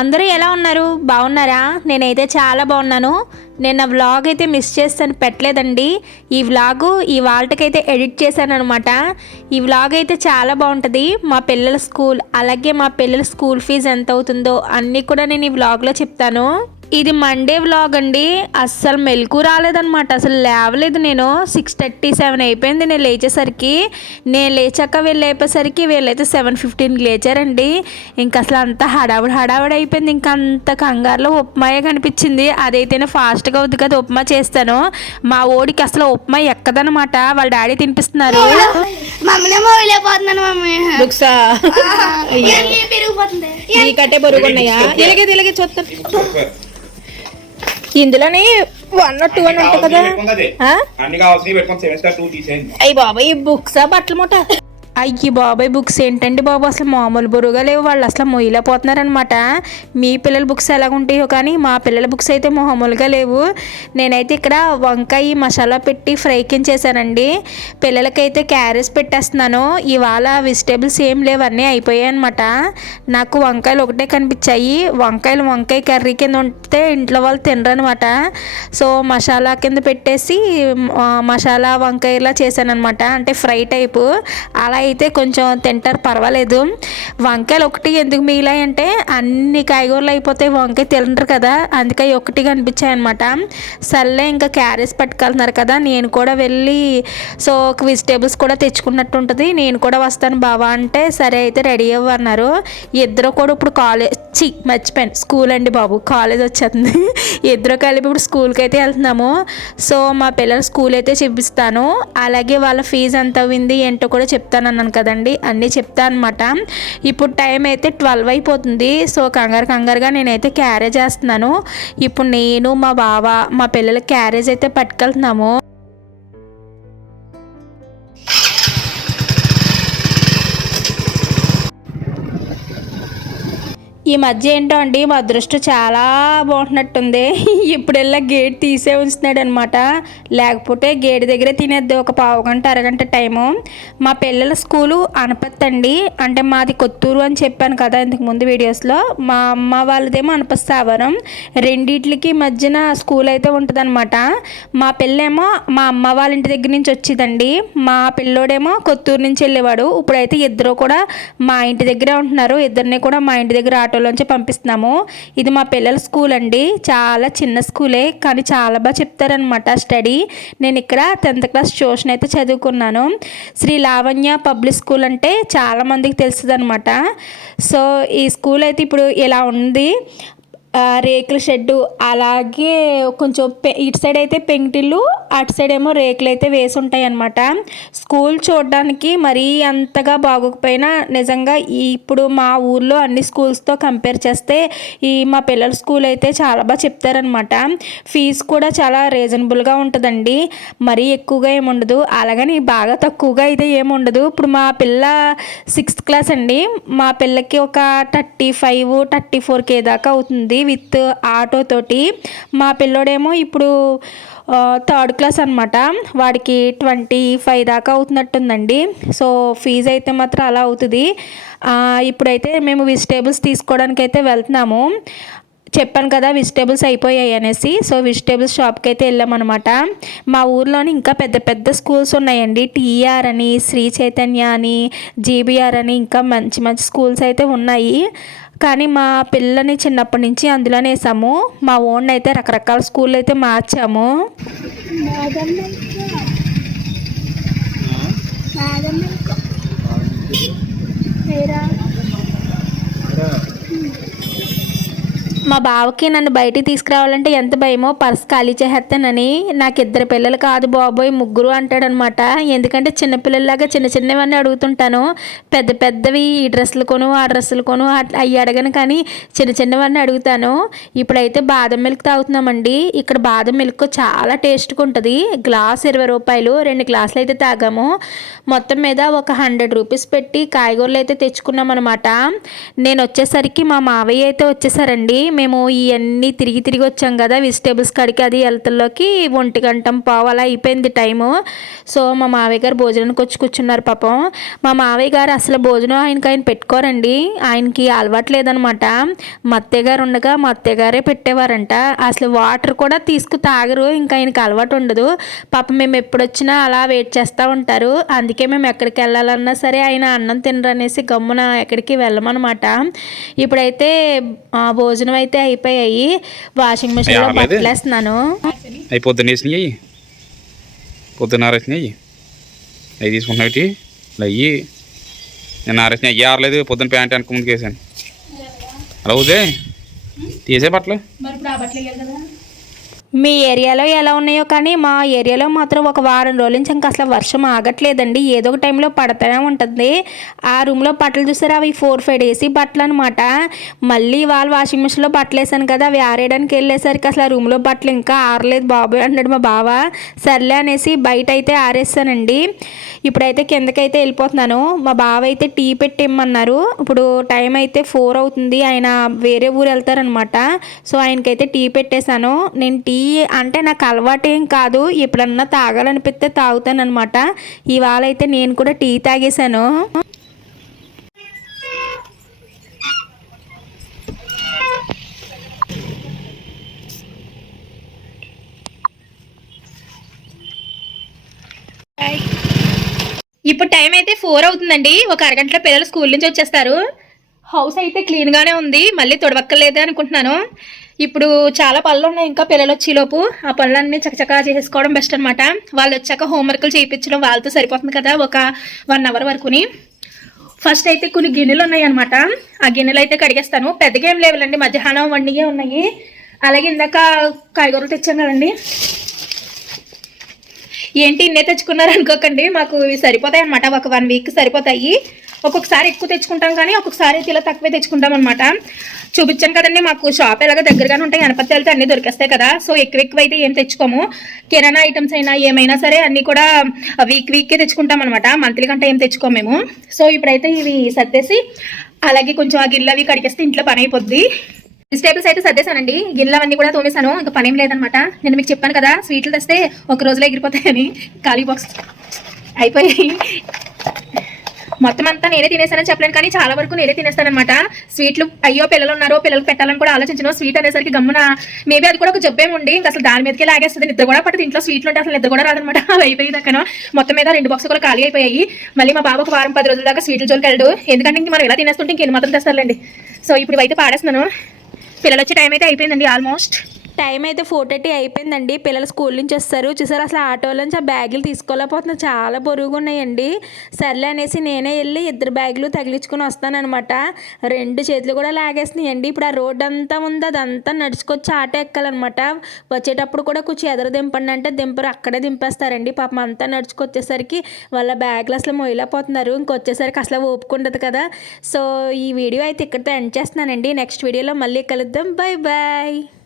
అందరూ ఎలా ఉన్నారు? బాగున్నారా? నేనైతే చాలా బాగున్నాను. నేను నా వ్లాగ్ అయితే మిస్ చేస్తాను పెట్టలేదండి. ఈ వ్లాగు ఈ వాళ్ళకైతే ఎడిట్ చేశాను అనమాట ఈ వ్లాగ్ అయితే చాలా బాగుంటుంది. మా పిల్లల స్కూల్ అలాగే మా పిల్లల స్కూల్ ఫీజు ఎంత అవుతుందో అన్నీ కూడా నేను ఈ వ్లాగ్లో చెప్తాను. ఇది మండే వ్లాగ్ అండి. అస్సలు మెలకు రాలేదనమాట అసలు లేవలేదు నేను. సిక్స్ థర్టీ సెవెన్ అయిపోయింది నేను లేచేసరికి. నేను లేచాక వీళ్ళు అయిపోయేసరికి వీళ్ళైతే సెవెన్ ఫిఫ్టీన్కి లేచారండి. ఇంకా అసలు అంత హడావుడి హడావుడి అయిపోయింది. ఇంకా అంత కంగారులో ఉప్మాయే కనిపించింది. అదైతేనే ఫాస్ట్గా అవుద్ది కదా ఉప్మా చేస్తాను. మా ఓడికి అసలు ఉప్మా ఎక్కదనమాట వాళ్ళ డాడీ తినిపిస్తున్నారు. పెరిగిపోతుంది ఇందులోనే వన్ టూ అని ఉంటాయి కదా? అన్ని కావాల్సినవి పెట్టుకుని సెమిస్టర్ టూ తీసేయండి అయ్యి బాబాయ్ ఈ బుక్సా బట్టల మూట అయ్యి బాబాయ్ బుక్స్ ఏంటండి బాబు? అసలు మామూలు బరువుగా లేవు వాళ్ళు. అసలు మొయ్యలేకపోతున్నారనమాట మీ పిల్లల బుక్స్ ఎలాగుంటాయో ఉంటాయో కానీ మా పిల్లల బుక్స్ అయితే మామూలుగా లేవు. నేనైతే ఇక్కడ వంకాయ మసాలా పెట్టి ఫ్రై కింద చేశానండి. పిల్లలకైతే క్యారెట్స్ పెట్టేస్తున్నాను. ఇవాళ వెజిటేబుల్స్ ఏం లేవు అన్నీ అయిపోయాయి అనమాట నాకు వంకాయలు ఒకటే కనిపించాయి. వంకాయలు వంకాయ కర్రీ కింద ఉంటే ఇంట్లో వాళ్ళు తినరనమాట సో మసాలా కింద పెట్టేసి మసాలా వంకాయలా చేశానమాట అంటే ఫ్రై టైపు. అలా అయితే కొంచెం తింటారు పర్వాలేదు. వంకాయలు ఒకటి ఎందుకు మిగిలాయి అంటే అన్ని కాయగూరలు అయిపోతాయి వంకాయ తినరు కదా అందుకే ఒకటి కనిపించాయి అనమాట సర్లే ఇంకా క్యారెట్స్ పట్టుకెళ్తున్నారు కదా నేను కూడా వెళ్ళి సో వెజిటేబుల్స్ కూడా తెచ్చుకున్నట్టు ఉంటుంది నేను కూడా వస్తాను బావా అంటే సరే అయితే రెడీ అవ్వన్నారు ఇద్దరు కూడా ఇప్పుడు కాలేజ్ చి మర్చిపోయాను. స్కూల్ అండి బాబు కాలేజ్ వచ్చేస్తుంది. ఇద్దరు కలిపి ఇప్పుడు స్కూల్కి అయితే వెళ్తున్నాము. సో మా పిల్లలు స్కూల్ అయితే చూపిస్తాను. అలాగే వాళ్ళ ఫీజు ఎంత అయింది ఏంటో కూడా చెప్తాను అన్నాను కదండి అన్నీ చెప్తా అనమాట ఇప్పుడు టైం అయితే ట్వెల్వ్ అయిపోతుంది. సో కంగారు కంగారుగా నేనైతే క్యారేజ్ చేస్తున్నాను ఇప్పుడు నేను మా బావ మా పిల్లల క్యారేజ్ అయితే పట్టుకెళ్తున్నాము. ఈ మధ్య ఏంటో అండి మా అదృష్టం చాలా బాగుంటున్నట్టుంది. ఇప్పుడెల్లా గేట్ తీసే ఉంచుతున్నాడు అనమాట లేకపోతే గేట్ దగ్గరే తినేద్ది ఒక పావు గంట అరగంట టైము. మా పిల్లల స్కూలు అనపత్తి అండి. అంటే మాది కొత్తూరు అని చెప్పాను కదా ఇంతకు ముందు వీడియోస్లో. మా అమ్మ వాళ్ళదేమో అనపస్తావరం రెండిట్లకి మధ్యన స్కూల్ అయితే ఉంటుందన్నమాట మా పిల్లేమో మా అమ్మ వాళ్ళ ఇంటి దగ్గర నుంచి వచ్చిందండి. మా పిల్లోడేమో కొత్తూరు నుంచి వెళ్ళేవాడు. ఇప్పుడైతే ఇద్దరు కూడా మా ఇంటి దగ్గరే ఉంటున్నారు. ఇద్దరిని కూడా మా ఇంటి దగ్గర ఆటోలోంచి పంపిస్తున్నాము. ఇది మా పిల్లల స్కూల్ అండి. చాలా చిన్న స్కూలే కానీ చాలా బాగా చెప్తారనమాట స్టడీ. నేను ఇక్కడ టెన్త్ క్లాస్ ట్యూషన్ అయితే చదువుకున్నాను. శ్రీ లావణ్య పబ్లిక్ స్కూల్ అంటే చాలామందికి తెలుస్తుంది అనమాట సో ఈ స్కూల్ అయితే ఇప్పుడు ఇలా ఉంది. రేకుల షెడ్డు అలాగే కొంచెం ఇటు సైడ్ అయితే పెంకిటిల్లు అటు సైడ్ ఏమో రేకులు అయితే వేసి ఉంటాయి అనమాట స్కూల్ చూడడానికి మరీ అంతగా బాగోకపోయినా నిజంగా ఈ ఇప్పుడు మా ఊర్లో అన్ని స్కూల్స్తో కంపేర్ చేస్తే ఈ మా పిల్లల స్కూల్ అయితే చాలా బాగా చెప్తారనమాట ఫీజు కూడా చాలా రీజనబుల్గా ఉంటుందండి. మరీ ఎక్కువగా ఏముండదు. అలాగని బాగా తక్కువగా అయితే ఏముండదు. ఇప్పుడు మా పిల్ల సిక్స్త్ క్లాస్ అండి. మా పిల్లకి ఒక thirty five thirty four K దాకా అవుతుంది. విత్ ఆటో తోటి. మా పిల్లోడేమో ఇప్పుడు థర్డ్ క్లాస్ అనమాట వాడికి ట్వంటీ ఫైవ్ దాకా అవుతున్నట్టుందండి. సో ఫీజు అయితే మాత్రం అలా అవుతుంది. ఇప్పుడైతే మేము వెజిటేబుల్స్ తీసుకోవడానికి అయితే వెళ్తున్నాము. చెప్పాను కదా వెజిటేబుల్స్ అయిపోయాయి అనేసి. సో వెజిటేబుల్స్ షాప్కి అయితే వెళ్ళామన్నమాట. మా ఊర్లోని ఇంకా పెద్ద పెద్ద స్కూల్స్ ఉన్నాయండి. టీఆర్ అని శ్రీ చైతన్య అని జీబీఆర్ అని ఇంకా మంచి మంచి స్కూల్స్ అయితే ఉన్నాయి. కానీ మా పిల్లని చిన్నప్పటి నుంచి అందులోనే వేసాము మా ఓన్ అయితే రకరకాల స్కూల్ అయితే మార్చాము. మా బావకి నన్ను బయటికి తీసుకురావాలంటే ఎంత భయమో పర్స్ ఖాళీ చేసేస్తానని. నాకు ఇద్దరు పిల్లలు కాదు బాబోయ్ ముగ్గురు అంటాడనమాట. ఎందుకంటే చిన్నపిల్లలాగా చిన్న చిన్నవన్నీ అడుగుతుంటాను. పెద్ద పెద్దవి ఈ డ్రెస్సులు కొను ఆ డ్రెస్సులు కొను అట్లా అవి అడగను కానీ చిన్న చిన్నవన్నీ అడుగుతాను. ఇప్పుడైతే బాదం మిల్క్ తాగుతున్నామండి. ఇక్కడ బాదం మిల్క్ చాలా టేస్ట్గా ఉంటుంది గ్లాస్ ఇరవై రూపాయలు రెండు గ్లాసులు అయితే తాగాము. మొత్తం మీద ఒక హండ్రెడ్ రూపీస్ పెట్టి కాయగూరలు అయితే తెచ్చుకున్నాం అనమాట నేను వచ్చేసరికి మా మావయ్య అయితే వచ్చేసారండి. మేము ఇవన్నీ తిరిగి తిరిగి వచ్చాం కదా వెజిటేబుల్స్ కడికి అది వెళ్తల్లోకి ఒంటి గంటం పావు అలా అయిపోయింది టైము. సో మా మావయ్య గారు భోజనానికి వచ్చి కూర్చున్నారు పాపం. మా మావయ్య గారు అసలు భోజనం ఆయనకి ఆయన పెట్టుకోరండి. ఆయనకి అలవాటు లేదనమాట. మా అత్తయ్య గారు ఉండగా మా అత్తయ్య గారే పెట్టేవారంట. అసలు వాటర్ కూడా తీసుకు తాగరు ఇంకా ఆయనకి అలవాటు ఉండదు. పాపం మేము ఎప్పుడు వచ్చినా అలా వెయిట్ చేస్తూ ఉంటారు. అందుకే మేము ఎక్కడికి వెళ్ళాలన్నా సరే ఆయన అన్నం తినరనేసి గమ్మున ఎక్కడికి వెళ్ళమన్నమాట ఇప్పుడైతే భోజనం అయితే అయిపోయాయి. వాషింగ్ మిషన్లో ఆరలేదు? బట్టలు వేస్తున్నాను అవి పొద్దున్న వేసినాయి అయ్యి పొద్దున్న ఆరేసినాయి అవి తీసుకుంటున్నాయి అయ్యి నేను ఆరేసినాయి అయ్యి ఆరలేదు. పొద్దున్న ప్యాంట్ వెనక ముందుకు వేసాను. అలా ఊదే తీసే బట్టలు. మీ ఏరియాలో ఎలా ఉన్నాయో కానీ మా ఏరియాలో మాత్రం ఒక వారం రోజుల నుంచి ఇంకా అసలు వర్షం ఆగట్లేదండి. ఏదో ఒక టైంలో పడతానే ఉంటుంది. ఆ రూమ్లో బట్టలు చూసారా? అవి ఫోర్ ఫైవ్ డేస్ బట్టలు అనమాట మళ్ళీ వాళ్ళు వాషింగ్ మిషన్లో బట్టలు వేసాను కదా అవి ఆరేయడానికి వెళ్ళేసరికి అసలు ఆ రూమ్లో బట్టలు ఇంకా ఆరలేదు బాబు అన్నాడు మా బావ. సర్లే అనేసి బయట అయితే ఆరేస్తానండి. ఇప్పుడైతే కిందకైతే వెళ్ళిపోతున్నాను. మా బావ అయితే టీ పెట్టి ఇమ్మన్నారు ఇప్పుడు టైం అయితే ఫోర్ అవుతుంది. ఆయన వేరే ఊరు వెళ్తారనమాట సో ఆయనకైతే టీ పెట్టేశాను. నేను టీ అంటే నాకు అలవాటేం కాదు. ఎప్పుడన్నా తాగాలనిపిస్తే తాగుతానమాట ఇవాళ అయితే నేను కూడా టీ తాగేశాను. ఇప్పుడు టైం అయితే ఫోర్ అవుతుందండి. ఒక అరగంటలో పిల్లలు స్కూల్ నుంచి వచ్చేస్తారు. హౌస్ అయితే క్లీన్గానే ఉంది. మళ్ళీ తొడవక్కర్లేదు అనుకుంటున్నాను. ఇప్పుడు చాలా పనులు ఉన్నాయి. ఇంకా పిల్లలు వచ్చేలోపు ఆ పనులన్నీ చకచకా చేసుకోవడం బెస్ట్ అనమాట వాళ్ళు వచ్చాక హోంవర్క్లు చేయించడం వాళ్ళతో సరిపోతుంది కదా ఒక వన్ అవర్ వరకుని. ఫస్ట్ అయితే కొన్ని గిన్నెలు ఉన్నాయి అనమాట ఆ గిన్నెలు అయితే కడిగేస్తాను. పెద్దగా ఏం లేవులండి మధ్యాహ్నం వండిగే ఉన్నాయి. అలాగే ఇందాక కాయగూరలు తెచ్చాం కదండి. ఏంటి ఇన్నే తెచ్చుకున్నారు అనుకోకండి. మాకు ఇవి సరిపోతాయి అనమాట ఒక వన్ వీక్ సరిపోతాయి. ఒక్కొక్కసారి ఎక్కువ తెచ్చుకుంటాం కానీ ఒక్కొక్కసారి ఇలా తక్కువే తెచ్చుకుంటాం అనమాట చూపించాను కదండి మాకు షాప్ ఎలాగో దగ్గరగానే ఉంటాయి గణపతి వెళ్తే అన్ని దొరికేస్తాయి కదా. సో ఎక్కువ ఎక్కువ అయితే ఏం తెచ్చుకోము. కిరాణా ఐటమ్స్ అయినా ఏమైనా సరే అన్నీ కూడా వీక్ వీక్కే తెచ్చుకుంటాం అనమాట మంత్లీ కంటే ఏం తెచ్చుకోము మేము. సో ఇప్పుడైతే ఇవి సర్దేసి అలాగే కొంచెం ఆ గిన్నెలు అవి కడిగేస్తే ఇంట్లో పని అయిపోద్ది. వెజిటేబుల్స్ అయితే సర్దేశానండి. గిల్లవన్నీ కూడా తోమేశాను ఇంకా పని ఏం లేదనమాట నేను మీకు చెప్పాను కదా స్వీట్లు తెస్తే ఒక రోజులో ఎగిరిపోతాయని. ఖాళీ బాక్స్ అయిపోయాయి. మొత్తం అంతా నేనే తినేసానని చెప్పలేను కానీ చాలా వరకు నేనే తినేస్తానమాట స్వీట్లు అయ్యో పిల్లలు ఉన్నారో పిల్లలకు పెట్టాలని కూడా ఆలోచించను. స్వీట్ అనేసరికి గమ్మున మేబీ అది కూడా ఒక జబ్బేం ఉండి ఇంకా అసలు దాని మీదకి లాగేస్తుంది. నిద్ర కూడా పట్టదు. ఇంట్లో స్వీట్లు ఉంటే అసలు నిద్ర కూడా రాదనమాట అవి అయిపోయి దక్కన మొత్తం మీద రెండు బాక్స్ కూడా ఖాళీ అయిపోయాయి. మళ్ళీ మా బాబు ఒక వారం పది రోజుల దాకా స్వీట్లు జోలికి వెళ్ళడు. ఎందుకంటే ఇంక మనం ఎలా తినేస్తుంటే ఇంకెన్ని మాత్రం తెస్తారులేండి. సో ఇప్పుడు అయితే పాడేస్తున్నాను. పిల్లలు వచ్చే టైం అయితే అయిపోయిందండి ఆల్మోస్ట్ టైం అయితే ఫోర్ థర్టీ అయిపోయిందండి. పిల్లలు స్కూల్ నుంచి వస్తారు. చూసారు అసలు ఆటోలో నుంచి ఆ బ్యాగులు తీసుకోలేకపోతున్నా. చాలా బరువుగా ఉన్నాయండి. సర్లే అనేసి నేనే వెళ్ళి ఇద్దరు బ్యాగులు తగిలించుకుని వస్తానమాట రెండు చేతులు కూడా లాగేస్తున్నాయండి. ఇప్పుడు ఆ రోడ్ అంతా ఉంది. అదంతా నడుచుకొచ్చి ఆటో ఎక్కాలన్నమాట. వచ్చేటప్పుడు కూడా కొంచెం ఎదురు దింపండి అంటే దింపరు. అక్కడే దింపేస్తారండి. పాపం అంతా నడుచుకొచ్చేసరికి వాళ్ళ బ్యాగులు అసలు మొయ్యలేకపోతున్నారు. ఇంకొచ్చేసరికి అసలు ఒప్పుకుండదు కదా. సో ఈ వీడియో అయితే ఇక్కడితో ఎండ్ చేస్తున్నానండి. నెక్స్ట్ వీడియోలో మళ్ళీ కలుద్దాం. Bye bye